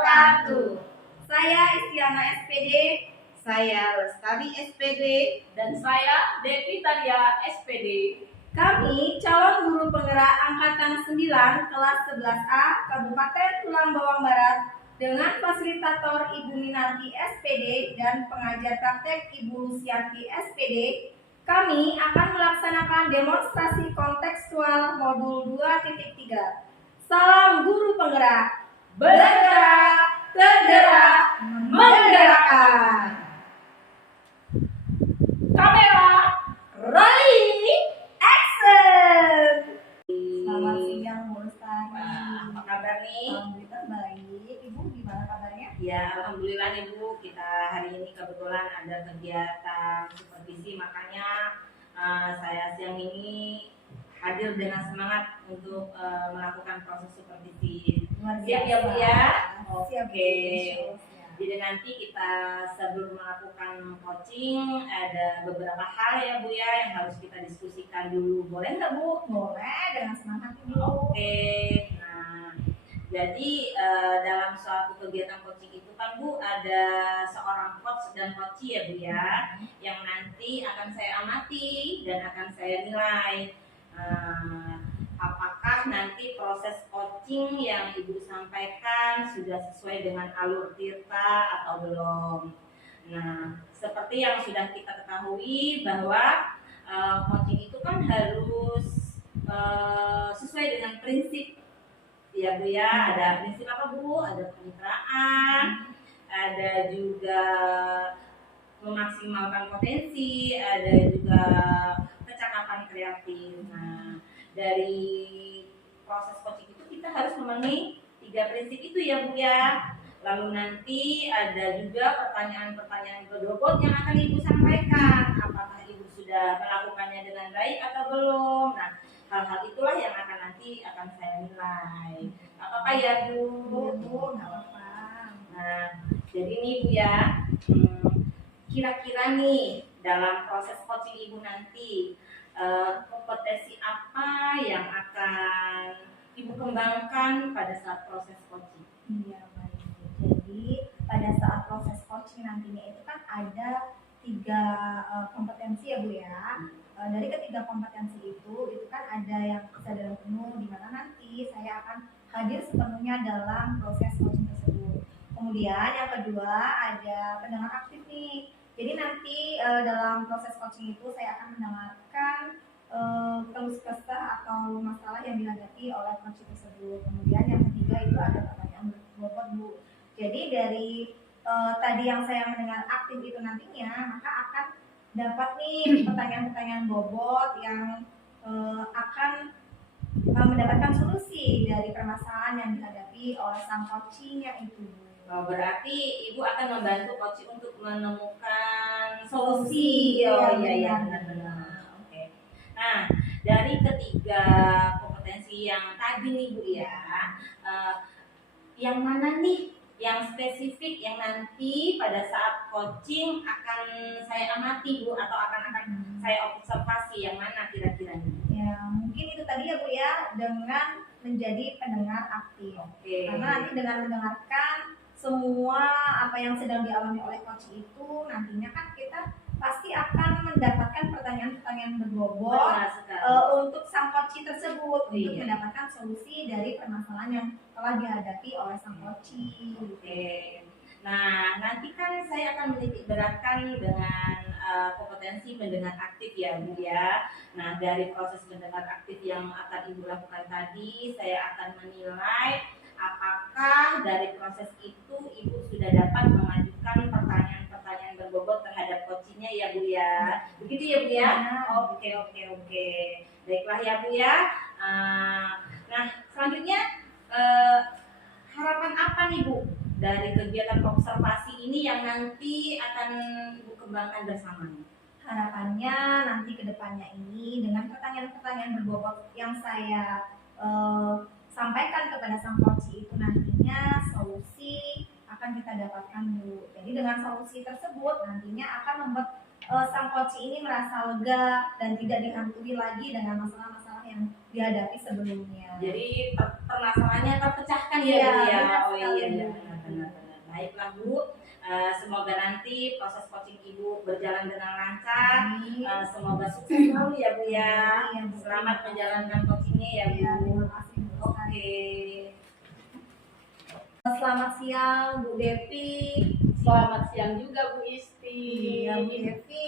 wabarakatuh. Saya Istiana SPD, Saya Lestari SPD, dan saya Devi Taria SPD. kami calon guru penggerak angkatan 9 kelas 11A Kabupaten Tulang Bawang Barat dengan fasilitator Ibu Minarti SPD dan pengajar praktek Ibu Lucianti SPD. Kami akan melaksanakan demonstrasi kontekstual modul 2.3. Salam guru penggerak, bergerak, tergerak, menggerakkan. Kamera, Rolling action. Selamat siang Bu Lestari. apa kabar nih? Alhamdulillah baik. Ibu gimana kabarnya? Ya, alhamdulillah nih Bu, kita hari ini kebetulan ada kegiatan supervisi, makanya saya siang ini hadir dengan semangat untuk melakukan proses supervisi. Siap ya Bu ya? Siap. Oke. Siap. Jadi nanti kita sebelum melakukan coaching ada beberapa hal ya Bu ya yang harus kita diskusikan dulu. Boleh nggak Bu? Boleh, dengan semangat Ibu. Oke. Nah, jadi dalam suatu kegiatan coaching itu kan Bu ada seorang coach dan coachee ya Bu ya, yang nanti akan saya amati dan akan saya nilai. Apakah nanti proses coaching yang Ibu sampaikan sudah sesuai dengan alur tirta atau belum? Nah, seperti yang sudah kita ketahui bahwa coaching itu kan harus sesuai dengan prinsip ya Bu ya. Ada prinsip apa Bu? Ada kemitraan, ada juga memaksimalkan potensi, ada juga kecakapan kreatif. Nah, dari proses coaching itu kita harus memenuhi 3 prinsip itu ya Bu ya. Lalu nanti ada juga pertanyaan-pertanyaan berbobot yang akan Ibu sampaikan. Apakah Ibu sudah melakukannya dengan baik atau belum? Nah, hal-hal itulah yang nanti akan saya nilai. Apa ya Bu? Nggak apa-apa. Nah, jadi nih Bu ya, kira-kira nih dalam proses coaching Ibu nanti kompetensi apa yang akan Ibu kembangkan pada saat proses coaching? Iya baik. Jadi pada saat proses coaching nantinya itu kan ada 3 kompetensi ya Bu ya. Dari ketiga kompetensi itu kan ada yang kesadaran penuh di mana nanti saya akan hadir sepenuhnya dalam proses coaching tersebut. Kemudian yang kedua ada pendengar aktif nih. Jadi nanti dalam proses coaching itu saya akan mendengarkan keluh kesah atau masalah yang dihadapi oleh coach tersebut. Kemudian yang ketiga itu ada pertanyaan berbobot Bu. Jadi dari tadi yang saya mendengar aktif itu nantinya maka akan dapat nih pertanyaan-pertanyaan bobot yang akan mendapatkan solusi dari permasalahan yang dihadapi oleh sang coaching-nya itu. Oh, berarti Ibu akan membantu coaching untuk menemukan solusi. Oh iya benar-benar. Oke. Nah, dari ketiga kompetensi yang tadi nih Bu ya, yang mana nih yang spesifik yang nanti pada saat coaching akan saya amati Bu atau akan saya observasi, yang mana kira-kira nih? Ya mungkin itu tadi ya Bu ya, dengan menjadi pendengar aktif. Oke. Karena nanti dengan mendengarkan semua apa yang sedang dialami oleh coach itu nantinya kan kita pasti akan mendapatkan pertanyaan-pertanyaan berbobot untuk sang coach tersebut untuk mendapatkan solusi dari permasalahan yang telah dihadapi oleh sang coach. Oke. Nah, nanti kan saya akan menitik beratkan dengan kompetensi mendengar aktif ya Bu ya. Nah, dari proses mendengar aktif yang akan Ibu lakukan tadi, saya akan menilai apakah dari proses itu Ibu sudah dapat mengajukan pertanyaan-pertanyaan berbobot terhadap coachingnya ya Bu ya. Begitu ya Bu ya? Oke. Baiklah ya Bu ya. Nah, selanjutnya harapan apa nih Bu dari kegiatan observasi ini yang nanti akan Ibu kembangkan bersama? Harapannya nanti kedepannya ini dengan pertanyaan-pertanyaan berbobot yang saya sampaikan kepada sang coach itu nantinya solusi akan kita dapatkan Bu. Jadi dengan solusi tersebut nantinya akan membuat sang coach ini merasa lega dan tidak dihantui lagi dengan masalah-masalah yang dihadapi sebelumnya. Jadi permasalahannya terpecahkan ya Iya, Bu ya. benar Oh iya sekali, iya Bu. benar. Baiklah Bu. Semoga nanti proses coaching Ibu berjalan dengan lancar. Amin. Semoga sukses selalu ya Bu ya. Iya, Bu. Selamat menjalankan coachingnya ya Iya, Bu. terima kasih Bu. Oke. Selamat siang Bu Devi. Selamat siang juga Bu Isti. Iya Bu Devi,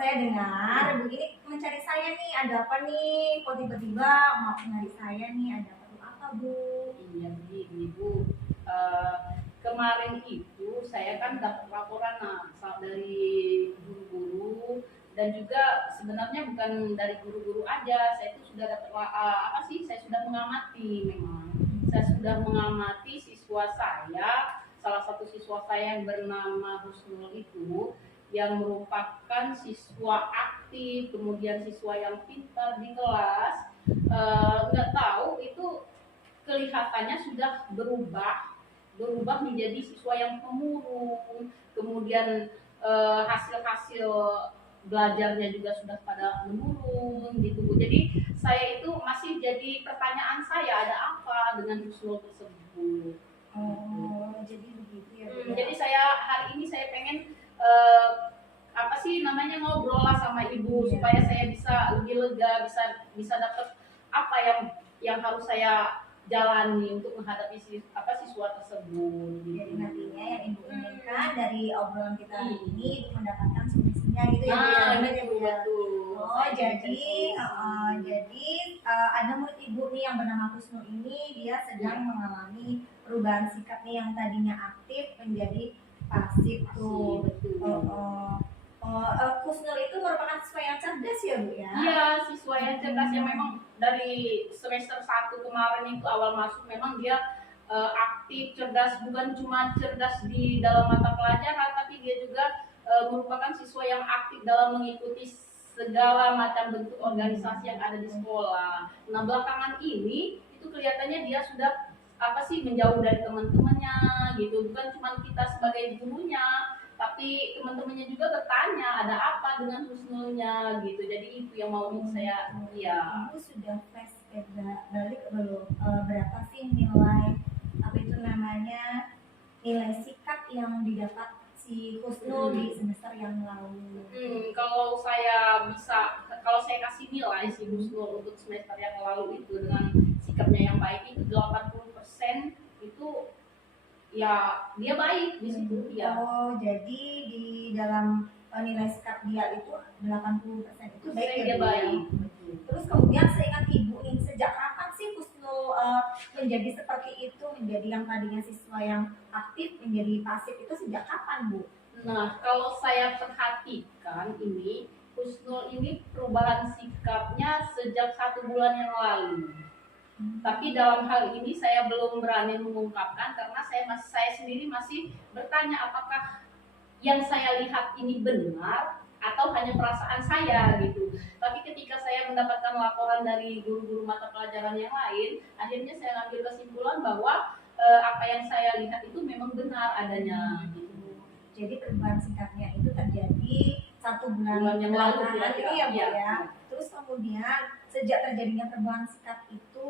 saya dengar Bu ini mencari saya nih, ada apa nih? Kok tiba-tiba mau mencari saya nih, ada perlu apa Bu? Iya begini Bu. Kemarin itu saya kan dapat laporan dari guru-guru dan juga sebenarnya bukan dari guru-guru aja. Saya itu sudah dapat saya sudah mengamati memang. Saya sudah mengamati siswa saya, salah satu siswa saya yang bernama Husnul itu yang merupakan siswa aktif, kemudian siswa yang pintar di kelas. Nggak tahu itu kelihatannya sudah berubah menjadi siswa yang pemurung, kemudian hasil-hasil belajarnya juga sudah pada menurun gitu Bu. Jadi saya itu masih jadi pertanyaan saya, ada apa dengan Husnul tersebut. Oh, jadi begitu ya Bu. Jadi hari ini saya pengen ngobrol lah sama Ibu Iya. supaya saya bisa lebih lega, bisa dapat apa yang harus saya jalani untuk menghadapi siswa tersebut. Jadi Gitu. nantinya yang Ibu inginkan dari obrolan kita hari ini Ibu mendapatkan solusinya gitu ya Bu ya. Benar ya Bu ya? betul. Oh Saya jadi, solusi. ada murid Ibu nih yang bernama Husnul ini, dia sedang mengalami perubahan sikap nih yang tadinya aktif menjadi pasif tuh. Betul. Husnul itu merupakan siswa yang cerdas ya Bu ya? Iya, siswa yang cerdas yang memang dari semester 1 kemarin itu awal masuk memang dia aktif, cerdas, bukan cuma cerdas di dalam mata pelajaran, tapi dia juga merupakan siswa yang aktif dalam mengikuti segala macam bentuk organisasi yang ada di sekolah. Nah, belakangan ini itu kelihatannya dia sudah menjauh dari teman-temannya gitu. Bukan cuma kita sebagai gurunya, tapi teman-temannya juga bertanya ada apa dengan Husnulnya gitu. Jadi itu yang mau saya Ibu sudah flashback balik belum? Berapa sih nilai nilai sikap yang didapat si Husnul di semester yang lalu? Kalau saya kasih nilai si Husnul untuk semester yang lalu itu dengan sikapnya yang baik itu 80% itu ya dia baik di situ ya. Oh, jadi di dalam nilai sikap dia itu 80% itu baik ya Dia Bu, ya? baik. Terus kemudian seingat Ibu nih, sejak kapan sih Husnul menjadi seperti itu, menjadi yang tadinya siswa yang aktif menjadi pasif itu sejak kapan Bu? Nah, kalau saya perhatikan ini Husnul ini perubahan sikapnya sejak 1 bulan yang lalu. Tapi dalam hal ini saya belum berani mengungkapkan karena saya sendiri masih bertanya apakah yang saya lihat ini benar atau hanya perasaan saya gitu. Tapi ketika saya mendapatkan laporan dari guru-guru mata pelajaran yang lain, akhirnya saya ambil kesimpulan bahwa apa yang saya lihat itu memang benar adanya gitu. Jadi perubahan sikapnya itu terjadi 1 bulan Yang lalu belakangan kira-kira. ini ya Bu Iya. ya. Terus kemudian sejak terjadinya perubahan sikap itu,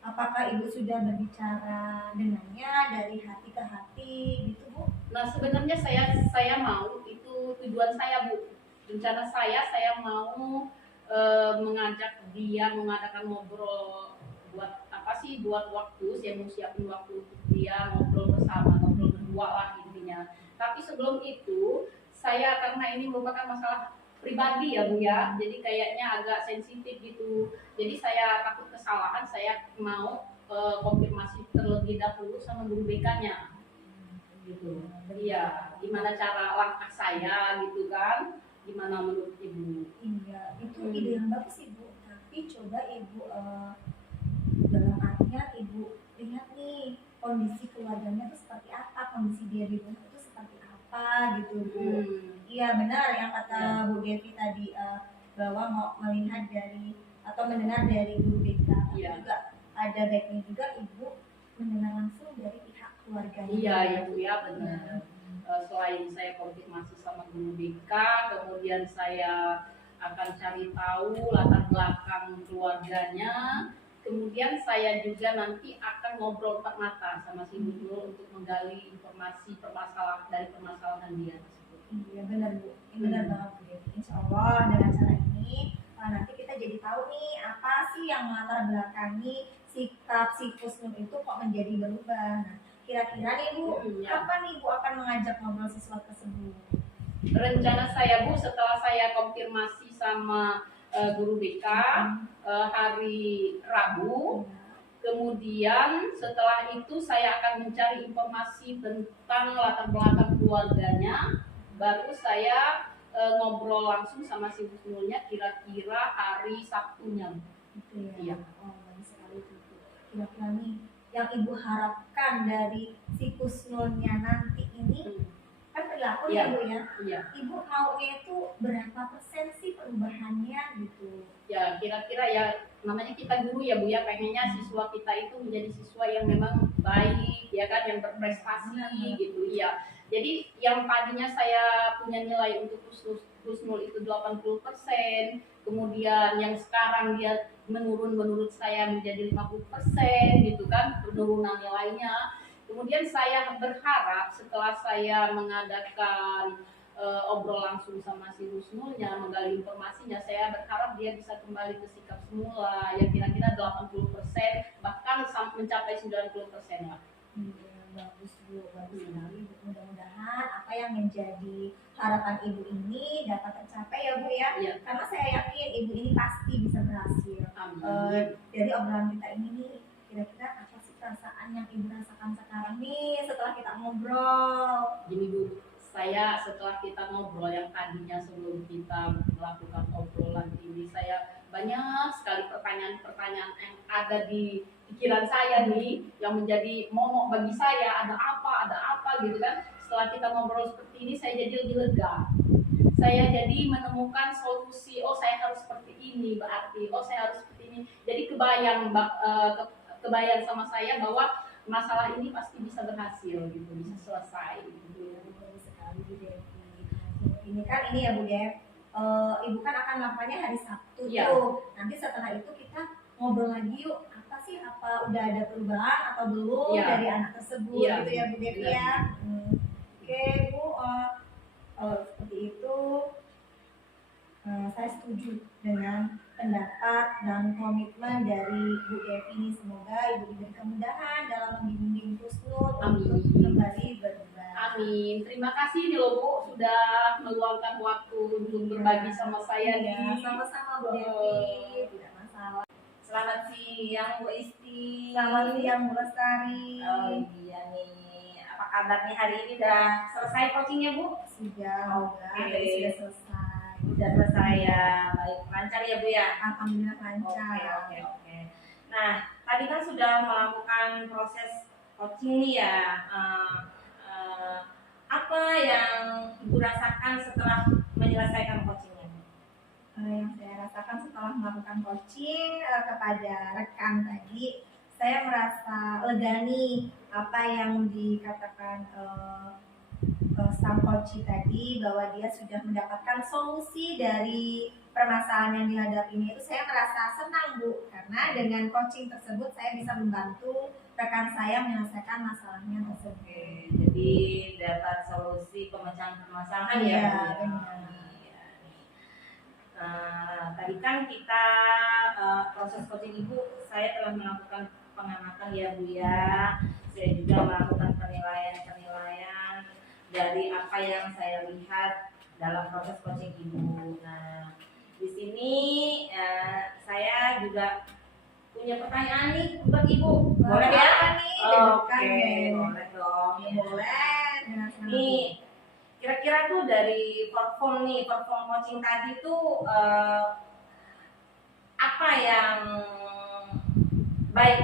apakah Ibu sudah berbicara dengannya dari hati ke hati gitu Bu? Nah, sebenarnya saya mau itu tujuan saya Bu. Rencana saya mau mengajak dia mengadakan ngobrol buat waktu saya mau siapin waktu untuk dia ngobrol berdua lah intinya. Tapi sebelum itu karena ini merupakan masalah pribadi ya Bu ya, jadi kayaknya agak sensitif gitu. Jadi saya takut kesalahan, saya mau konfirmasi terlebih dahulu sama guru BK-nya gitu. Iya, gimana cara langkah saya gitu kan? Gimana menurut Ibu? Iya, itu ide yang bagus Ibu. Tapi coba Ibu dalam artian Ibu lihat nih kondisi keluarganya itu seperti apa, kondisi dia di rumah itu seperti apa gitu Bu. Iya benar yang kata Bu Devi tadi bahwa mau melihat dari atau mendengar dari guru BK. Tapi Iya. juga ada baiknya juga Ibu mendengar langsung dari pihak keluarganya. Iya ya Bu ya benar. Selain saya konfirmasi sama guru BK, kemudian saya akan cari tahu latar belakang keluarganya. Kemudian saya juga nanti akan ngobrol empat mata sama si Bu Nurul untuk menggali informasi dari permasalahan dia tersebut. Iya benar Bu, ini benar banget Bu Devi. Insya Allah dengan cara ini nanti kita jadi tahu nih apa sih yang melatar belakangi sikap si Kusnul itu kok menjadi berubah. Nah, kira-kira nih Bu, apa nih Bu akan mengajak ngobrol siswa tersebut? Rencana saya Bu, setelah saya konfirmasi sama guru BK hari Rabu, kemudian setelah itu saya akan mencari informasi tentang latar belakang keluarganya, baru saya ngobrol langsung sama si Kusnulnya kira-kira hari Sabtunya. Gitu Iya. ya. Oh, bagus sekali itu Bu. Kira-kira nih yang Ibu harapkan dari si Kusnulnya nanti ini kan berlaku Iya. ya Bu ya. Iya. Ibu maunya itu berapa persen sih perubahannya gitu? Ya kira-kira ya, namanya kita guru ya Bu ya, pengennya siswa kita itu menjadi siswa yang memang baik ya kan, yang berprestasi gitu ya. Jadi yang tadinya saya punya nilai untuk Kusnul itu 80%, kemudian yang sekarang dia menurun menurut saya menjadi 50% gitu kan, penurunan nilainya. Kemudian saya berharap setelah saya mengadakan obrol langsung sama si Kusnulnya, menggali informasinya, saya berharap dia bisa kembali ke sikap semula yang kira-kira 80%, bahkan mencapai 90% lah. Bagus Bu, bagus sekali. Mudah-mudahan apa yang menjadi harapan Ibu ini dapat tercapai ya Bu ya. Iya. Karena saya yakin Ibu ini pasti bisa berhasil. Amin. Dari obrolan kita ini nih, kira-kira apa sih perasaan yang Ibu rasakan sekarang nih setelah kita ngobrol? Gini Bu, saya setelah kita ngobrol yang tadinya sebelum kita melakukan obrolan ini, saya banyak sekali pertanyaan-pertanyaan yang ada di pikiran saya nih, yang menjadi momok bagi saya, ada apa gitu kan. Setelah kita ngobrol seperti ini, saya jadi lebih lega. Saya jadi menemukan solusi, oh saya harus seperti ini, berarti oh saya harus seperti ini. Jadi kebayang sama saya bahwa masalah ini pasti bisa berhasil gitu, bisa selesai gitu. Bagus sekali Bu Devi. Ini kan ini ya Bu Dev, Ibu kan akan melakukannya hari Sabtu Iya. tuh. Nanti setelah itu kita ngobrol lagi yuk, apa udah ada perubahan atau belum Iya. dari anak tersebut Iya. gitu ya Bu Devi Benar. ya. Oke Bu, seperti itu saya setuju dengan pendapat dan komitmen dari Bu Devi ini. Semoga Ibu diberi kemudahan dalam membimbing Kusnul untuk Amin. kembali berubah. Amin. Terima kasih nih loh Bu, sudah meluangkan waktu untuk berbagi sama saya Iya, nih. sama-sama Bu Devi, tidak masalah. Selamat siang Bu Isti. Selamat siang Bu Lestari. Oh iya nih, apa kabar nih hari ini, udah selesai coachingnya Bu? Sudah, Oke. tadi sudah selesai. Udah selesai ya, baik, lancar ya Bu ya? Alhamdulillah lancar. Oke. Nah, tadi kan sudah melakukan proses coaching nih ya. Apa yang Ibu rasakan setelah menyelesaikan coachingnya? Yang saya rasakan setelah melakukan coaching kepada rekan tadi, saya merasa lega nih apa yang dikatakan sang coach tadi, bahwa dia sudah mendapatkan solusi dari permasalahan yang dihadapinya. Itu saya merasa senang Bu, karena dengan coaching tersebut saya bisa membantu rekan saya menyelesaikan masalahnya tersebut. Oke, jadi dapat solusi pemecahan permasalahan ya. Iya, Bu, ya? benar. Iya, nih. Tadi kan kita proses coaching Ibu, saya telah melakukan pengamatan ya Bu ya. Saya juga melakukan penilaian dari apa yang saya lihat dalam proses coaching Ibu. Nah, di sini saya juga punya pertanyaan nih buat Ibu. Boleh ya? Apa nih? Oke, boleh dong. Ya, boleh. Dengan senang Nih, kira-kira tuh dari perform coaching tadi tuh apa yang baik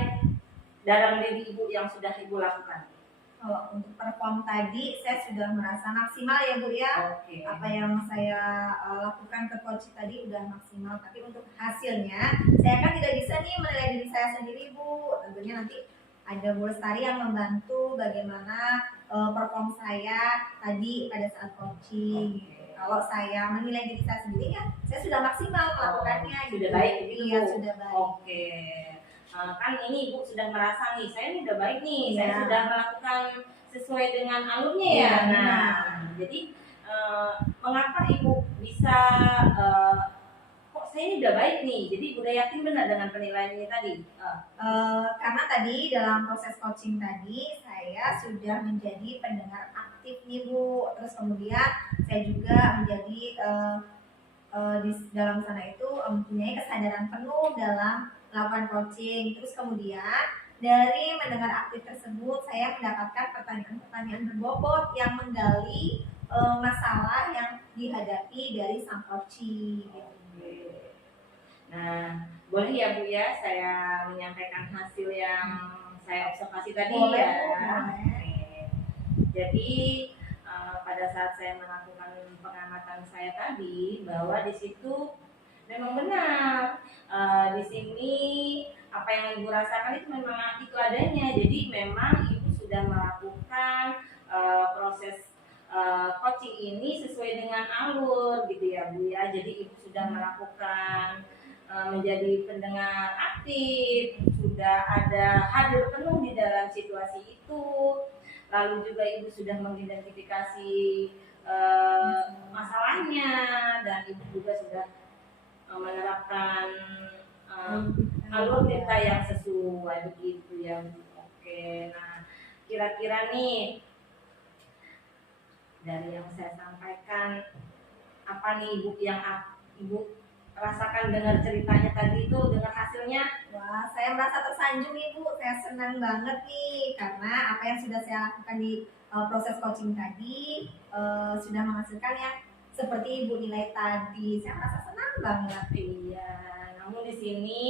dalam diri Ibu yang sudah Ibu lakukan? Kalau untuk perform tadi saya sudah merasa maksimal ya Bu ya. Oke. Apa yang saya lakukan ke coach tadi udah maksimal, tapi untuk hasilnya saya kan tidak bisa nih menilai diri saya sendiri Bu. Tentunya nanti ada Bu Lestari yang membantu bagaimana perform saya tadi pada saat coaching. Oke. Kalau saya menilai diri saya sendiri ya, saya sudah maksimal melakukannya. Sudah baik gitu, Iya, Bu? sudah baik. Oke. Kan ini Ibu sudah merasa nih, saya ini udah baik nih, saya Iya. sudah melakukan sesuai dengan alurnya ya. Iya, Nah, benar. jadi mengapa Ibu bisa kok saya ini udah baik nih? Jadi Ibu udah yakin benar dengan penilaian ini tadi? Karena tadi dalam proses coaching tadi saya sudah menjadi pendengar aktif nih Bu. Terus kemudian saya juga menjadi di dalam sana itu mempunyai kesadaran penuh dalam melakukan coaching. Terus kemudian dari mendengar aktif tersebut saya mendapatkan pertanyaan-pertanyaan berbobot yang menggali masalah yang dihadapi dari sang coaching. Oke. Nah, boleh ya Bu ya, saya menyampaikan hasil yang saya observasi tadi Boleh, ya. Bu, boleh. Oke. Jadi pada saat saya melakukan pengamatan saya tadi bahwa di situ memang benar di sini apa yang Ibu rasakan itu memang itu adanya. Jadi memang Ibu sudah melakukan proses coaching ini sesuai dengan alur gitu ya Bu ya. Jadi Ibu sudah melakukan menjadi pendengar aktif, sudah ada hadir penuh di dalam situasi itu. Lalu juga Ibu sudah mengidentifikasi masalahnya dan Ibu juga sudah menerapkan alur kita yang sesuai begitu ya Bu. Oke, nah kira-kira nih dari yang saya sampaikan apa nih Ibu yang Ibu rasakan dengar ceritanya tadi itu, dengar hasilnya? Wah, saya merasa tersanjung nih Bu. Saya senang banget nih karena apa yang sudah saya lakukan di proses coaching tadi sudah menghasilkan yang seperti Ibu nilai tadi. Saya merasa senang banget. Iya, namun di sini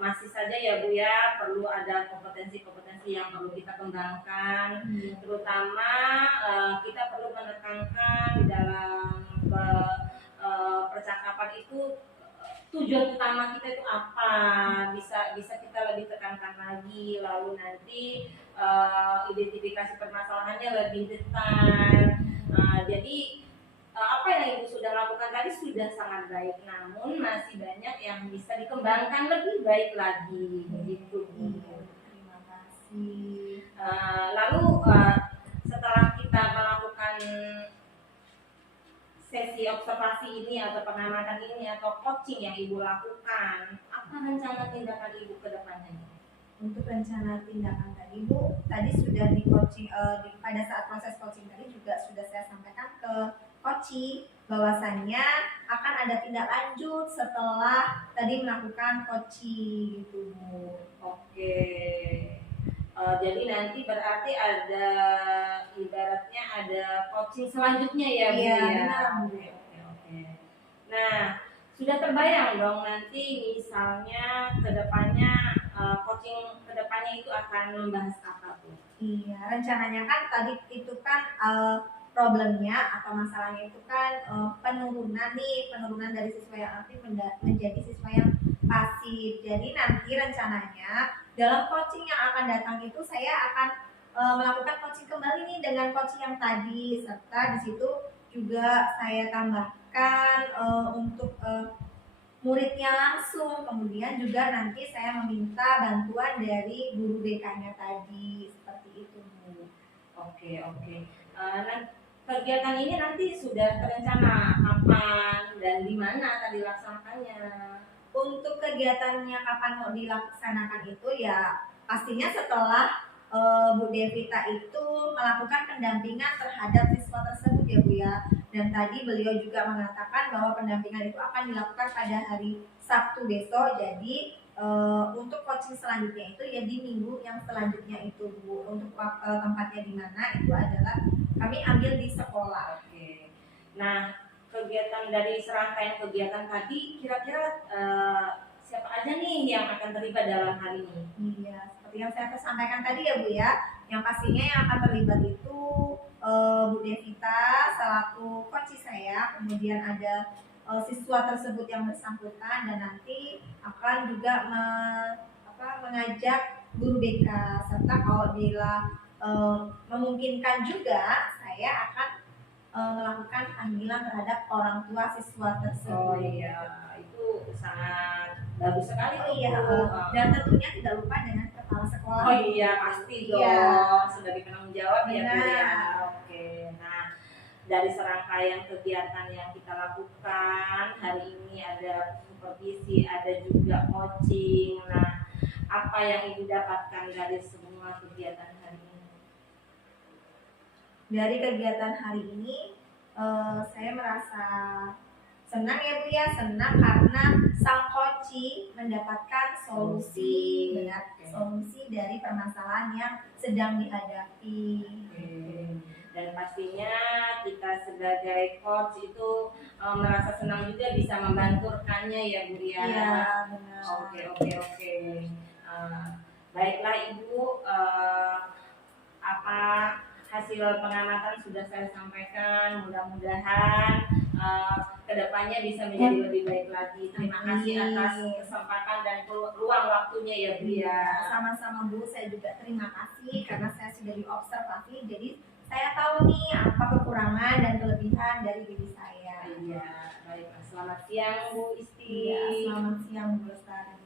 masih saja ya Bu ya, perlu ada kompetensi-kompetensi yang perlu kita kembangkan, terutama kita perlu menekankan di dalam percakapan itu tujuan utama kita itu apa, bisa kita lebih tekankan lagi, lalu nanti identifikasi permasalahannya lebih detail. Jadi apa yang Ibu sudah lakukan tadi sudah sangat baik, namun masih banyak yang bisa dikembangkan lebih baik lagi begitu. Terima kasih. Lalu setelah kita melakukan sesi observasi ini atau pengamatan ini atau coaching yang Ibu lakukan, apa rencana tindakan Ibu ke depannya? Untuk rencana tindakan tadi Bu, tadi sudah di coaching pada saat proses coaching tadi juga sudah saya sampaikan ke coaching bahwasannya akan ada tindak lanjut setelah tadi melakukan coaching gitu Bu. Oke. Jadi nanti berarti ada ibaratnya ada coaching selanjutnya ya Bu Iya, ya. benar, Bu. Oke. Nah, sudah terbayang dong nanti misalnya kedepannya coaching kedepannya itu akan membahas apa tuh? Iya, rencananya kan tadi itu kan problemnya atau masalahnya itu kan penurunan dari siswa yang aktif menjadi siswa yang pasif. Jadi nanti rencananya dalam coaching yang akan datang itu saya akan melakukan coaching kembali nih dengan coaching yang tadi, serta di situ juga saya tambahkan untuk muridnya langsung, kemudian juga nanti saya meminta bantuan dari guru BK-nya tadi, seperti itu Bu. Oke. Nah, kegiatan ini nanti sudah terencana kapan dan di mana akan dilaksanakannya? Untuk kegiatannya kapan mau dilaksanakan itu ya pastinya setelah Bu Devita itu melakukan pendampingan terhadap siswa tersebut ya Bu ya. Dan tadi beliau juga mengatakan bahwa pendampingan itu akan dilakukan pada hari Sabtu besok. Jadi untuk coaching selanjutnya itu ya di minggu yang selanjutnya itu Bu. Untuk tempatnya di mana itu adalah kami ambil di sekolah. Oke. Nah, kegiatan dari serangkaian kegiatan tadi kira-kira siapa aja nih yang akan terlibat dalam hal ini? Iya, seperti yang saya sampaikan tadi ya Bu ya. Yang pastinya yang akan terlibat itu Bu Devita selaku coach saya, kemudian ada siswa tersebut yang bersangkutan dan nanti akan juga mengajak guru BK, serta kalau bila memungkinkan juga saya akan melakukan panggilan terhadap orang tua siswa tersebut. Oh iya, itu sangat bagus sekali Oh tuh, iya, Bu. dan tentunya tidak lupa dengan kepala sekolah. Oh iya, pasti dong, Iya. sebagai penanggung jawab ya Bu ya. Benar. Oke, nah dari serangkaian kegiatan yang kita lakukan hari ini ada supervisi, ada juga coaching. Nah, apa yang Ibu dapatkan dari semua kegiatan hari ini? Dari kegiatan hari ini saya merasa senang ya Bu ya, senang karena sang coach mendapatkan solusi, benar, Oke. solusi dari permasalahan yang sedang dihadapi. Dan pastinya kita sebagai coach itu merasa senang juga bisa membantu rekannya ya Bu ya. Iya, benar. Oke. Baiklah Ibu, apa hasil pengamatan sudah saya sampaikan. Mudah-mudahan kedepannya bisa menjadi lebih baik lagi. Terima kasih atas kesempatan dan ruang waktunya ya Bu ya. Sama-sama Bu, saya juga terima kasih karena saya sudah diobservasi, jadi saya tahu nih apa kekurangan dan kelebihan dari diri saya. Iya, baiklah. Selamat siang Bu Isti. Iya, selamat siang Bu Lestari.